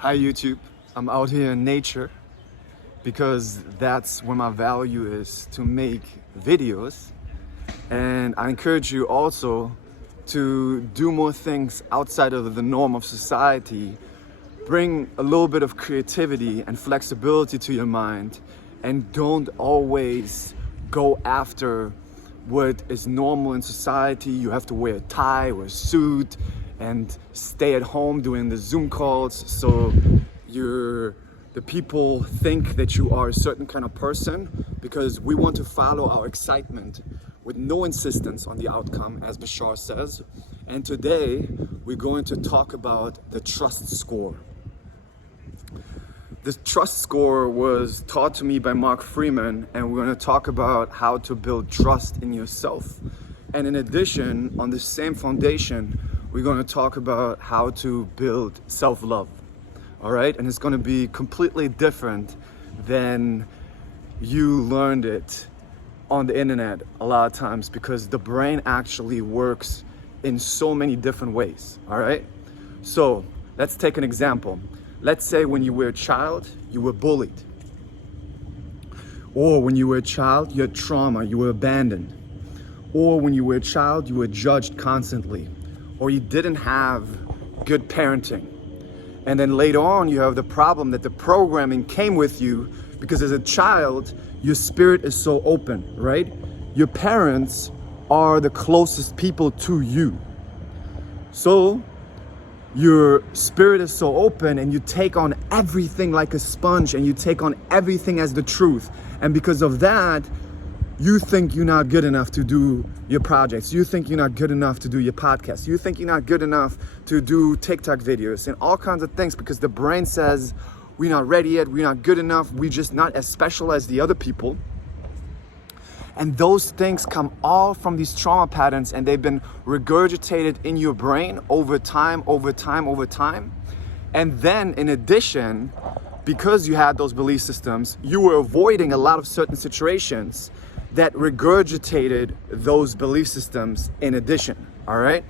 Hi YouTube, I'm out here in nature because that's where my value is, to make videos. And I encourage you also to do more things outside of the norm of society. Bring a little bit of creativity and flexibility to your mind, and don't always go after what is normal in society. You have to wear a tie or a suit and stay at home doing the Zoom calls so the people think that you are a certain kind of person, because we want to follow our excitement with no insistence on the outcome, as Bashar says. And today we're going to talk about the trust score. This trust score was taught to me by Mark Freeman, and we're going to talk about how to build trust in yourself. And in addition, on the same foundation, we're going to talk about how to build self-love. All right? And it's going to be completely different than you learned it on the internet a lot of times, because the brain actually works in so many different ways. All right? So let's take an example. Let's say when you were a child, you were bullied. Or when you were a child, you had trauma, you were abandoned. Or when you were a child, you were judged constantly. Or you didn't have good parenting. And then later on, you have the problem that the programming came with you, because as a child, your spirit is so open, right? Your parents are the closest people to you. So your spirit is so open, and you take on everything like a sponge, and you take on everything as the truth. And because of that, you think you're not good enough to do your projects. You think you're not good enough to do your podcast. You think you're not good enough to do TikTok videos and all kinds of things, because the brain says, we're not ready yet, we're not good enough, we're just not as special as the other people. And those things come all from these trauma patterns, and they've been regurgitated in your brain over time. And then in addition, because you had those belief systems, you were avoiding a lot of certain situations that regurgitated those belief systems in addition. All right?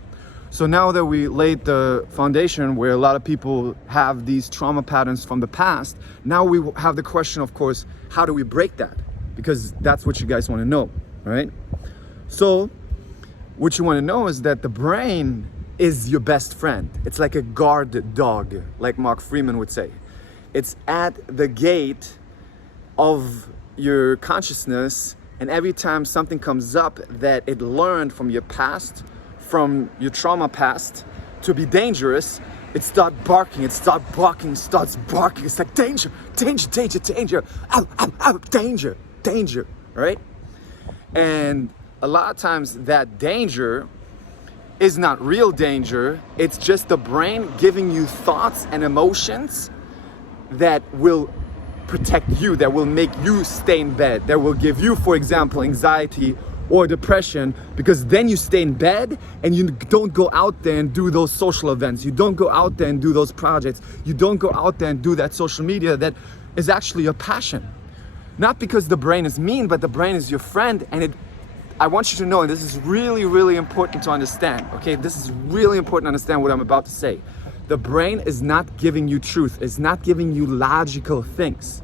So now that we laid the foundation where a lot of people have these trauma patterns from the past, now we have the question, of course, how do we break that? Because that's what you guys want to know, right? So what you want to know is that the brain is your best friend. It's like a guard dog, like Mark Freeman would say. It's at the gate of your consciousness, and every time something comes up that it learned from your past, from your trauma past, to be dangerous, it starts barking. It's like danger, out, danger, right? And a lot of times that danger is not real danger. It's just the brain giving you thoughts and emotions that will protect you, that will make you stay in bed, that will give you, for example, anxiety or depression, because then you stay in bed and you don't go out there and do those social events. You don't go out there and do those projects. You don't go out there and do that social media that is actually your passion. Not because the brain is mean, but the brain is your friend. And I want you to know, and this is really, really important to understand, okay? This is really important to understand what I'm about to say. The brain is not giving you truth. It's not giving you logical things.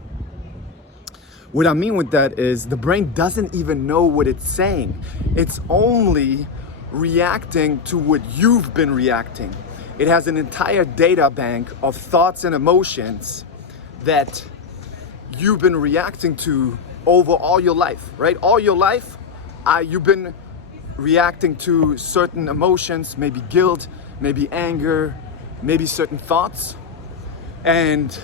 What I mean with that is the brain doesn't even know what it's saying. It's only reacting to what you've been reacting. It has an entire data bank of thoughts and emotions that you've been reacting to over all your life, right? All your life, you've been reacting to certain emotions, maybe guilt, maybe anger, maybe certain thoughts. And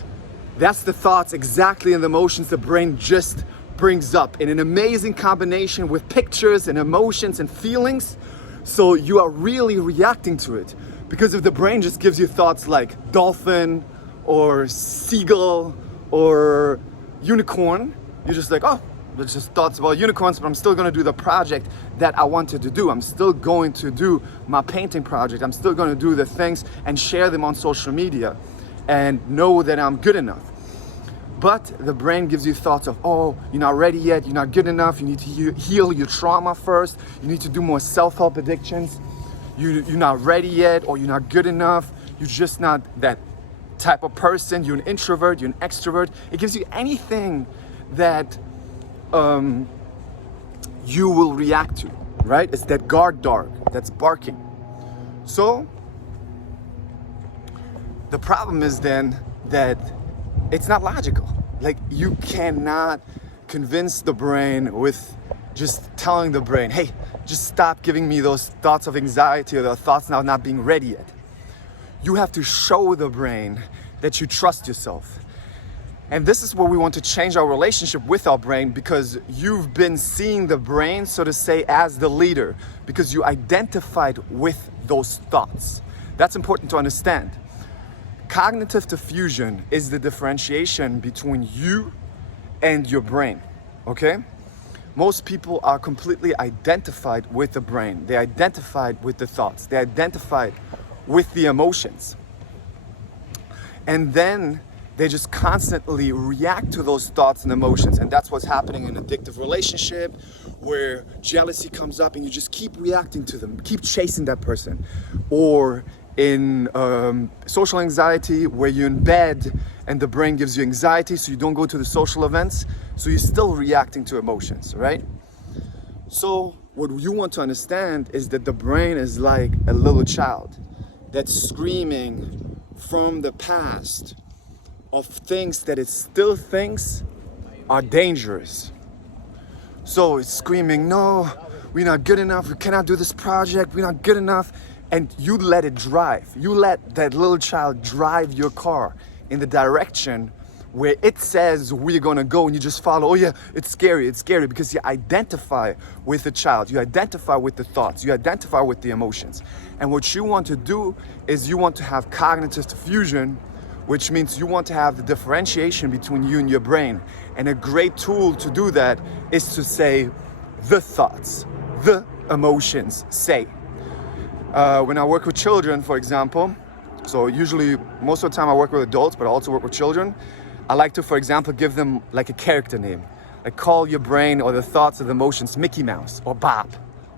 that's the thoughts exactly and the emotions the brain just brings up in an amazing combination with pictures and emotions and feelings. So you are really reacting to it. Because if the brain just gives you thoughts like dolphin or seagull or unicorn, you're just like, oh, it's just thoughts about unicorns, but I'm still going to do the project that I wanted to do. I'm still going to do my painting project. I'm still going to do the things and share them on social media and know that I'm good enough. But the brain gives you thoughts of, oh, you're not ready yet, you're not good enough, you need to heal your trauma first, you need to do more self-help addictions, you're not ready yet, or you're not good enough, you're just not that type of person, you're an introvert, you're an extrovert. It gives you anything that you will react to, right? It's that guard dog that's barking. So the problem is then that it's not logical. Like, you cannot convince the brain with just telling the brain, hey, just stop giving me those thoughts of anxiety or the thoughts now not being ready yet. You have to show the brain that you trust yourself. And this is where we want to change our relationship with our brain, because you've been seeing the brain, so to say, as the leader, because you identified with those thoughts. That's important to understand. Cognitive diffusion is the differentiation between you and your brain, okay? Most people are completely identified with the brain. They identified with the thoughts. They identified with the emotions. And then they just constantly react to those thoughts and emotions. And that's what's happening in an addictive relationship, where jealousy comes up and you just keep reacting to them, keep chasing that person. Or in social anxiety, where you're in bed and the brain gives you anxiety, so you don't go to the social events, so you're still reacting to emotions, right? So what you want to understand is that the brain is like a little child that's screaming from the past of things that it still thinks are dangerous. So it's screaming, no, we're not good enough, we cannot do this project, we're not good enough. And you let it drive. You let that little child drive your car in the direction where it says we're gonna go, and you just follow. Oh yeah, it's scary, because you identify with the child, you identify with the thoughts, you identify with the emotions. And what you want to do is you want to have cognitive diffusion, which means you want to have the differentiation between you and your brain. And a great tool to do that is to say the thoughts, the emotions, say. When I work with children, for example, so usually most of the time I work with adults, but I also work with children. I like to, for example, give them like a character name. Like, call your brain or the thoughts or the emotions Mickey Mouse or Bob.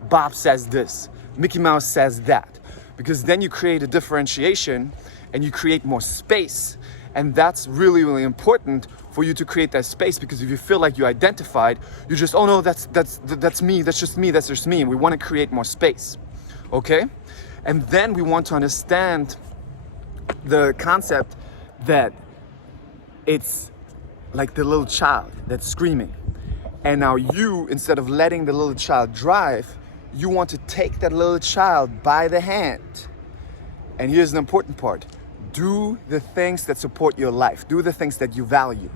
Bob says this, Mickey Mouse says that. Because then you create a differentiation and you create more space. And that's really, really important for you to create that space, because if you feel like you identified, you just, oh no, that's me, that's just me. And we want to create more space, okay? And then we want to understand the concept that it's like the little child that's screaming. And now you, instead of letting the little child drive, you want to take that little child by the hand. And here's an important part. Do the things that support your life. Do the things that you value.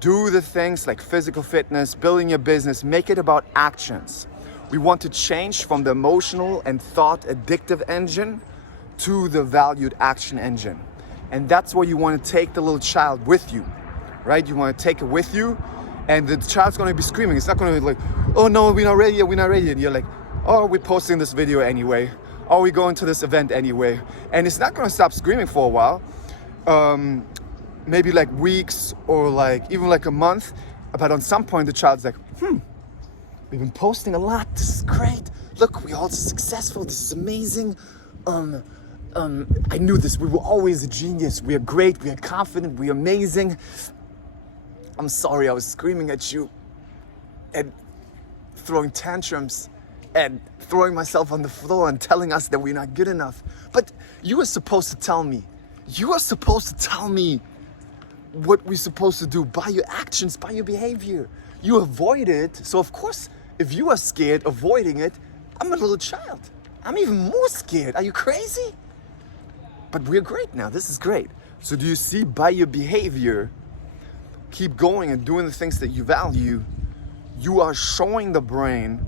Do the things like physical fitness, building your business. Make it about actions. We want to change from the emotional and thought addictive engine to the valued action engine. And that's where you want to take the little child with you, right? You want to take it with you, and the child's going to be screaming. It's not going to be like, oh no, we're not ready yet. And you're like, oh, we're posting this video anyway. Oh, we're going to this event anyway. And it's not going to stop screaming for a while. Maybe like weeks or like even like a month. But on some point, the child's like, we've been posting a lot. This is great. Look, we're all successful. This is amazing. I knew this. We were always a genius. We are great. We are confident. We are amazing. I'm sorry I was screaming at you and throwing tantrums and throwing myself on the floor and telling us that we're not good enough. But you were supposed to tell me. You are supposed to tell me what we're supposed to do by your actions, by your behavior. You avoid it. So of course, if you are scared, avoiding it, I'm a little child. I'm even more scared. Are you crazy? But we're great now. This is great. So do you see, by your behavior, keep going and doing the things that you value, you are showing the brain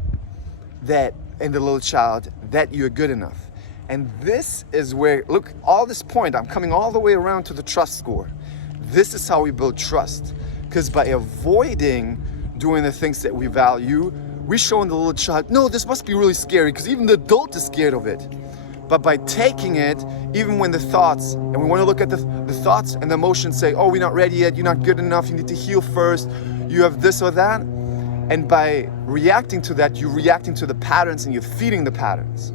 that, and the little child, that you're good enough. And this is where, look, all this point, I'm coming all the way around to the trust score. This is how we build trust. Because by avoiding doing the things that we value, we're showing the little child, no, this must be really scary, because even the adult is scared of it. But by taking it, even when the thoughts, and we want to look at the thoughts and the emotions say, oh, we're not ready yet, you're not good enough, you need to heal first, you have this or that. And by reacting to that, you're reacting to the patterns and you're feeding the patterns.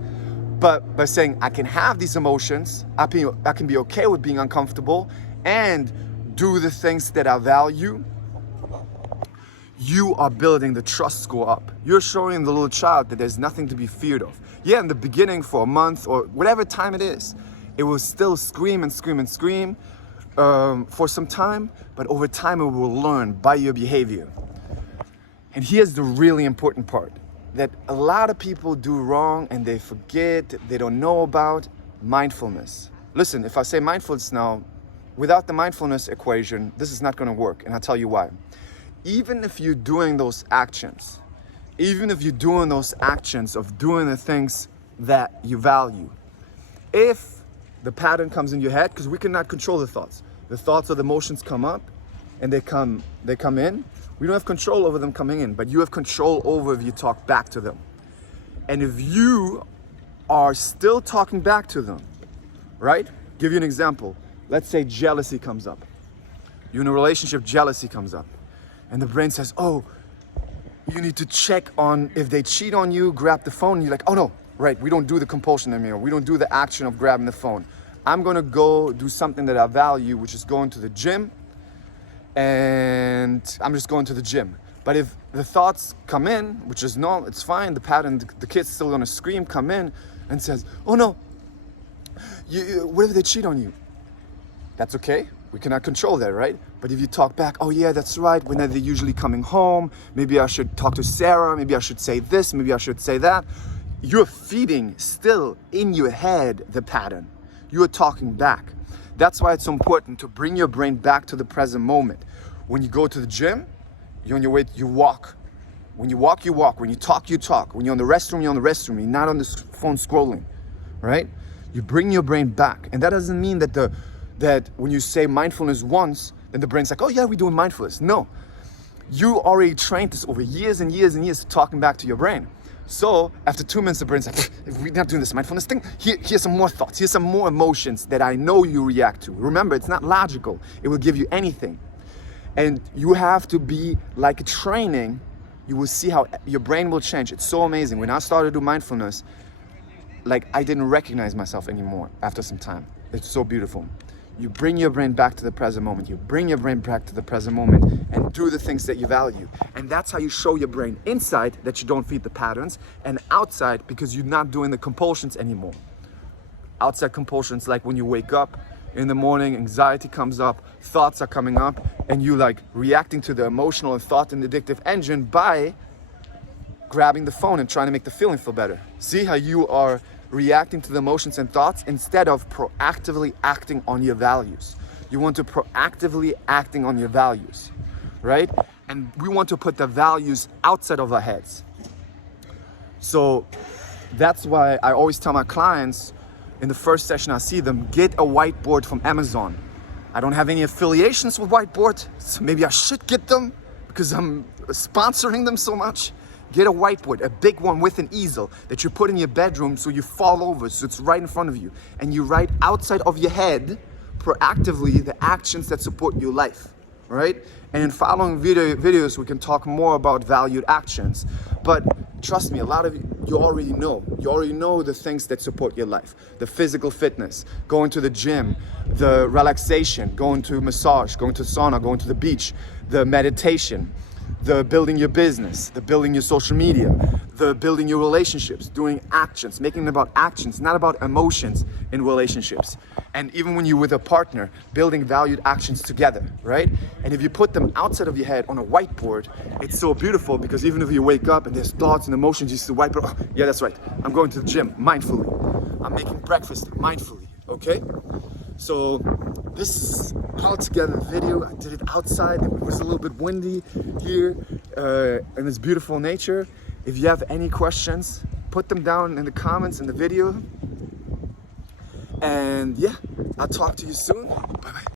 But by saying I can have these emotions, I can be okay with being uncomfortable and do the things that I value, you are building the trust score up. You're showing the little child that there's nothing to be feared of. Yeah, in the beginning for a month or whatever time it is, it will still scream and scream and scream for some time, but over time it will learn by your behavior. And here's the really important part that a lot of people do wrong and they forget, they don't know about mindfulness. Listen, if I say mindfulness now, without the mindfulness equation, this is not going to work, and I'll tell you why. Even if you're doing those actions, of doing the things that you value, if the pattern comes in your head, because we cannot control the thoughts or the emotions come up and they come in. We don't have control over them coming in, but you have control over if you talk back to them. And if you are still talking back to them, right? Give you an example. Let's say jealousy comes up. You're in a relationship, jealousy comes up. And the brain says, oh, you need to check on if they cheat on you, grab the phone. And you're like, oh no, right, we don't do the compulsion anymore. We don't do the action of grabbing the phone. I'm gonna go do something that I value, which is going to the gym. And I'm just going to the gym. But if the thoughts come in, which is no, it's fine, the pattern, the kid's still gonna scream, come in and says, oh no, what if they cheat on you? That's okay. We cannot control that, right? But if you talk back, oh yeah, that's right, when are they usually coming home? Maybe I should talk to Sarah, maybe I should say this, maybe I should say that. You're feeding still in your head the pattern. You're talking back. That's why it's so important to bring your brain back to the present moment. When you go to the gym, you're on your way, you walk. When you walk, you walk. When you talk, you talk. When you're in the restroom, you're in the restroom. You're not on the phone scrolling, right? You bring your brain back. And that doesn't mean that when you say mindfulness once, then the brain's like, oh yeah, we're doing mindfulness. No, you already trained this over years and years and years talking back to your brain. So after 2 minutes, the brain's like, if we're not doing this mindfulness thing, here's some more thoughts, here's some more emotions that I know you react to. Remember, it's not logical. It will give you anything. And you have to be like a training. You will see how your brain will change. It's so amazing. When I started to do mindfulness, like I didn't recognize myself anymore after some time. It's so beautiful. You bring your brain back to the present moment. You bring your brain back to the present moment and do the things that you value. And that's how you show your brain inside that you don't feed the patterns, and outside because you're not doing the compulsions anymore. Outside compulsions, like when you wake up in the morning, anxiety comes up, thoughts are coming up, and you like reacting to the emotional and thought and addictive engine by grabbing the phone and trying to make the feeling feel better. See how you are reacting to the emotions and thoughts instead of proactively acting on your values. You want to proactively acting on your values, right? And we want to put the values outside of our heads. So that's why I always tell my clients in the first session I see them, get a whiteboard from Amazon. I don't have any affiliations with whiteboard, so maybe I should get them because I'm sponsoring them so much. Get a whiteboard, a big one with an easel that you put in your bedroom so you fall over, so it's right in front of you. And you write outside of your head, proactively, the actions that support your life, right? And in following videos, we can talk more about valued actions. But trust me, a lot of you already know. You already know the things that support your life. The physical fitness, going to the gym, the relaxation, going to massage, going to sauna, going to the beach, the meditation, the building your business, the building your social media, the building your relationships, doing actions, making it about actions, not about emotions in relationships. And even when you're with a partner, building valued actions together, right? And if you put them outside of your head on a whiteboard, it's so beautiful because even if you wake up and there's thoughts and emotions, you see the whiteboard, oh, yeah, that's right. I'm going to the gym mindfully. I'm making breakfast mindfully, okay? So this is all together video. I did it outside. It was a little bit windy here in this beautiful nature. If you have any questions, put them down in the comments in the video. And yeah, I'll talk to you soon. Bye-bye.